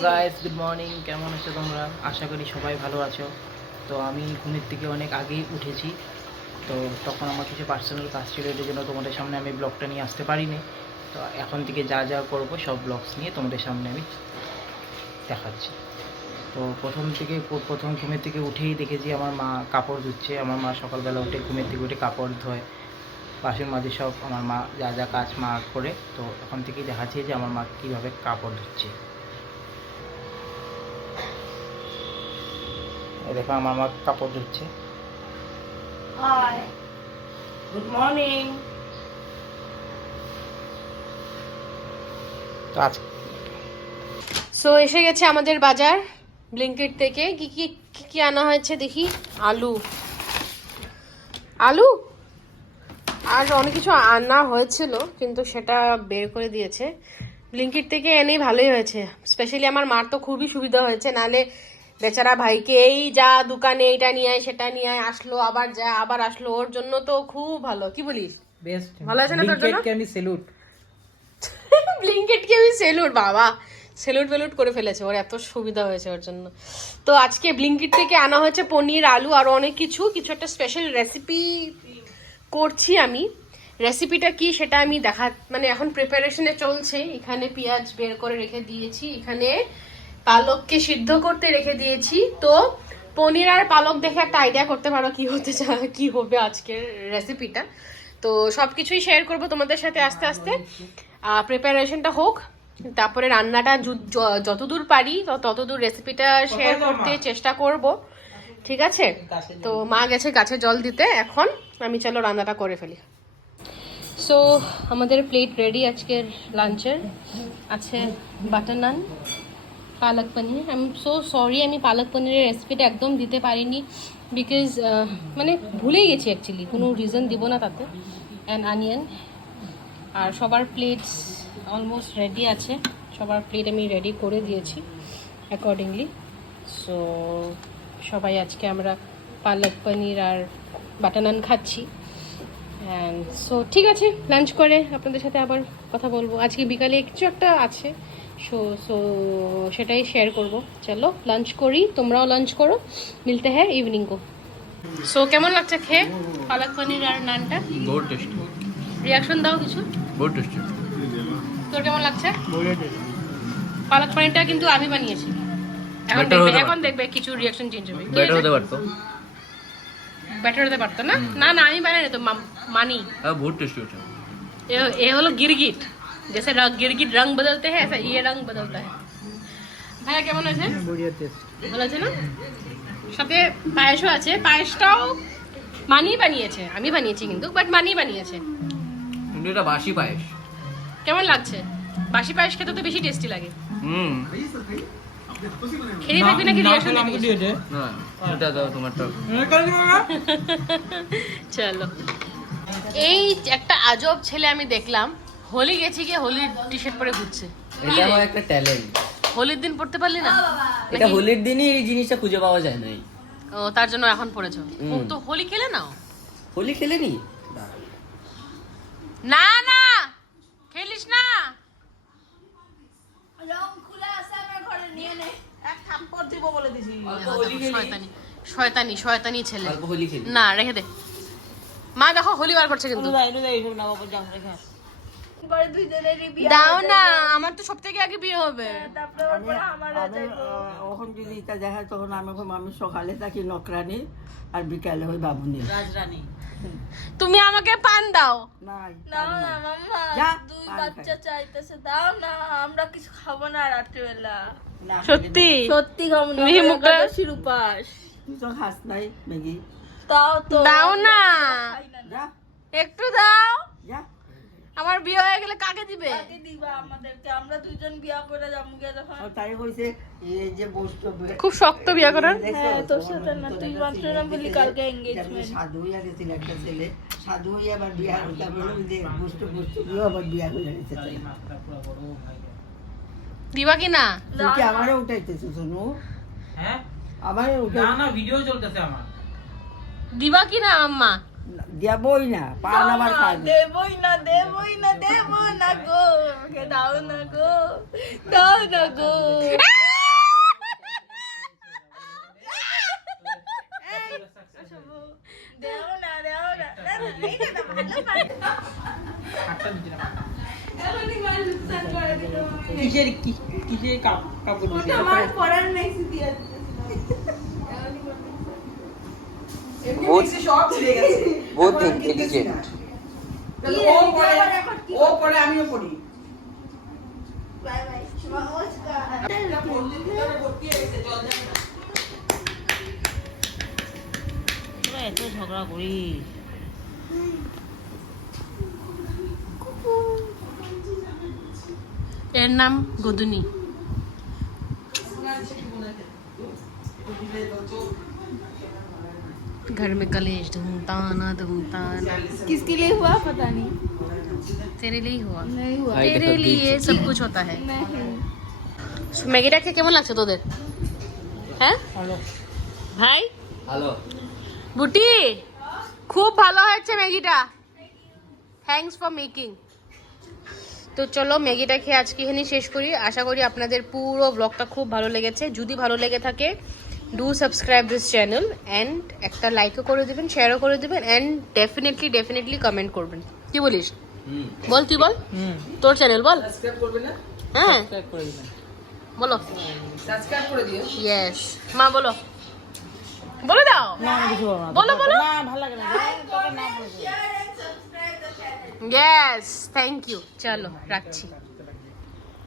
Guys, good morning. কেমন আছো তোমরা? আশা করি সবাই ভালো আছো। তো আমি ঘুমের থেকে অনেক আগেই উঠেছি। তো তখন আমার কিছু পার্সোনাল কাজ ছিল, এর জন্য তোমাদের সামনে আমি ব্লগটা নিয়ে আসতে পারিনি। তো এখন থেকে যা যা করবো সব ব্লগস নিয়ে তোমাদের সামনে আমি দেখাচ্ছি। তো প্রথম ঘুমের থেকে উঠেই দেখেছি আমার মা কাপড় ধুচ্ছে। আমার মা সকালবেলা উঠে ঘুমের থেকে উঠে কাপড় ধোয়, বাসন মাজে, সব আমার মা যা যা কাজ মা করে। তো এখন থেকেই দেখাচ্ছি যে আমার মা কীভাবে কাপড় ধুচ্ছে। দেখো আমার মা কাপড় ধুচ্ছে। High, good morning. তো আজ সো এসে গেছে আমাদের বাজার ব্লিঙ্কিট থেকে। কি কি কি কি আনা হয়েছে দেখি। আলু আলু আর অনেক কিছু আনা হয়েছিল, কিন্তু সেটা বের করে দিয়েছে ব্লিঙ্কিট থেকে। এনেই ভালোই হয়েছে। স্পেশালি আমার মার তো খুবই সুবিধা হয়েছে, নালে বেচারা ভাইকে এই যা দোকানে এইটা নিয়ে আয় সেটা নিয়ে আয়, আসলো আবার যা আবার আসলো, ওর জন্য তো খুব ভালো। কি বলিস? বেস্ট। ভালো আছে না তোর জন্য? ব্লিঙ্কিটকে আমি স্যালুট। ব্লিঙ্কিটকে আমি স্যালুট, বাবা স্যালুট করে ফেলেছে, ওর এত সুবিধা হয়েছে ওর জন্য। তো আজকে ব্লিঙ্কিট থেকে আনা হয়েছে পনির, আলু আর অনেক কিছু একটা স্পেশাল রেসিপি করছি আমি। রেসিপিটা কি সেটা আমি মানে এখন প্রিপারেশনে চলছে। এখানে পেঁয়াজ বের করে রেখে দিয়েছি, এখানে পালককে সিদ্ধ করতে রেখে দিয়েছি। তো পনির আর পালক দেখে একটা আইডিয়া করতে পারো কি হবে আজকের রেসিপিটা। তো সবকিছুই শেয়ার করব তোমাদের সাথে আস্তে আস্তে। প্রিপারেশনটা হোক, তারপরে রান্নাটা যতদূর পারি ততদূর রেসিপিটা শেয়ার করতে চেষ্টা করব, ঠিক আছে? তো মা গেছে গাছে জল দিতে, এখন আমি চলো রান্নাটা করে ফেলি। সো আমাদের প্লেট রেডি আজকের লাঞ্চের। আছে বাটার নান, পালক পনির। আই এম সো সরি, আমি পালক পনিরের রেসিপিটা একদম দিতে পারিনি, বিকজ মানে ভুলেই গেছি অ্যাকচুয়ালি, কোনো রিজন দিব না তাতে। And onion. আর সবার প্লেটস অলমোস্ট রেডি আছে, সবার প্লেট আমি রেডি করে দিয়েছি অ্যাকর্ডিংলি। সো সবাই আজকে আমরা পালক পনির আর বাটার নান খাচ্ছি। অ্যান্ড সো ঠিক আছে, লাঞ্চ করে আপনাদের সাথে আবার কথা বলবো। আজকে বিকালে কিছু একটা আছে, সো সেটাই শেয়ার করব। চলো লাঞ্চ করি, তোমরাও লাঞ্চ করো, মিলতে হ্যাঁ ইভিনিং কো। সো কেমন লাগছে খেয়ে পালক পনির আর নানটা? বহুত টেস্টি। রিয়াকশন দাও কিছু। বহুত টেস্টি। তোর কেমন লাগছে? পালক পনিরটা কিন্তু আমি বানিয়েছি। এখন দেখবে কিছু রিয়াকশন চেঞ্জ হবে। বেটার হতে পারতো। বেটার হতে পারতো না? না আমি বানাই তো মানি। বহুত টেস্টি হচ্ছে। ये হলো गिरगिट, जैसे गिरगिट रंग बदलते हैं ऐसा ये रंग बदलता है। ভাইয়া কেমন আছে? বড়িয়া টেস্ট। ভালো আছে না? সাথে পায়েসও আছে। পায়েসটাও মানি বানিয়েছে, আমি বানিয়েছি কিন্তু, বাট মানি বানিয়েছে। কিন্তু এটা বাসি পায়েস। কেমন লাগছে? বাসি পায়েস খেতে তো বেশি টেস্টি লাগে। খেয়ে থাকবি নাকি রিয়াকশন দিবি? না, এটা দাও তোমারটা। চলো। এই একটা আজব ছেলে আমি দেখলাম, হোলি গেছি গিয়ে হোলির টি শার্ট পরে ঘুরছে। এটা আমার একটা ট্যালেন্ট। হোলির দিন পড়তে পারলি না? এটা হোলির দিনই এই জিনিসটা খুঁজে পাওয়া যায় না। ও, তার জন্য এখন পড়েছো। ও তো হোলি খেলে নাও। হোলি খেলেনি? না না খেলিস না। রং খুলে আসে আমার ঘরে নিয়ে নে, এক থাপ্পড় দিব বলে দিছি। শয়তানি ছেলে। হোলি খেলি না রেখে দে। মা দেখো হোলি বার করছে কিন্তু। এইসব না বাবা, যাও রেখে আস। পরে দুইজনেরই বিয়ে দাও না, আমার তো সবথেকে আগে বিয়ে হবে। তারপরে ওর পরে আমার ওখান যদি এটা দেখায় তখন আমি সকালে থাকি নকরানি আর বিকালে হই বাবুনি রাজরানী। তুমি আমাকে পান দাও। নাই দাও না মাম্মা, যা, দুই পান বাচ্চা চাইতেছে, দাও না, আমরা কিছু খাবো না রাত্রিবেলা। সত্যি সত্যি খাবো না, মিহি মুখটা- একাদশীর উপাস। তুই তো খাস নাই ম্যাগি। দাও তো, দাও না, খাই না। যা একটু দাও। যা আমার বিয়ে হয়ে গেলে কাকে দিবে? কাকে দিবা আমাদেরকে? আমরা দুইজন বিয়া করে যাবো গিয়ে যখন। আর তাই হইছে এই যে বস্তু খুব শক্ত বিয়ে করার। হ্যাঁ, তোর সাথে না, তুই মাত্র না বলি কালকে এঙ্গেজমেন্ট। সাধু হইয়া গেছিল একটা ছেলে, সাধু হইয়া আবার বিয়া হইতে বলে যে বস্তু দিয়েও আবার বিয়া হইয়া গেছে। দিবা কি না? তুই কি আমারে উঠাইতেছিস শোনো? হ্যাঁ? আমারে উঠাই না ভিডিও চলতেছে আমার। দিবা কি না আম্মা? দেবই না, পান আবার খাই না। দেবই না, দেবই না, দেব না গো, আমাকে দাও না গো, দাও না গো। হাতটা নিচে নামা। কিসের কাপড় দিয়েছে? বহুত ইন্টেলিজেন্ট। ও পরে আমিও পড়ি। তোরা এত ঝগড়া করি। এর নাম গদুনি। घर में कलेश धूमता ना धूमता ना। किसके लिए हुआ पता नहीं। तेरे लिए ही हुआ। नहीं हुआ। भाई तेरे देखो लिए बीच- सब कुछ होता है। नहीं। ম্যাগিটা খেয়ে কেমন লাগছে তোদের? হ্যাঁ ভালো। ভাই ভালো। বুটি খুব ভালো হয়েছে ম্যাগিটা, থ্যাঙ্কস ফর মেকিং। তো চলো ম্যাগিটা খেয়ে আজকে এখানেই শেষ করি। আশা করি আপনাদের পুরো ব্লগটা খুব ভালো লেগেছে। যদি ভালো লেগে থাকে do subscribe this channel and একটা লাইকও করে দেবেন, শেয়ারও করে দেবেন অ্যান্ড ডেফিনেটলি কমেন্ট করবেন। কি বলিস? বল তুই বল, তোর চ্যানেল বল। সাবস্ক্রাইব করবে না? হ্যাঁ সাবস্ক্রাইব করে দিবেন। বলো। সাবস্ক্রাইব করে দিও। ইয়েস মা বলো, বলে দাও। না আমি কিছু বলবো না। বলো বলো। না ভালো লাগে না। তোকে না বলবো। Yes thank you. চলো রাখছি।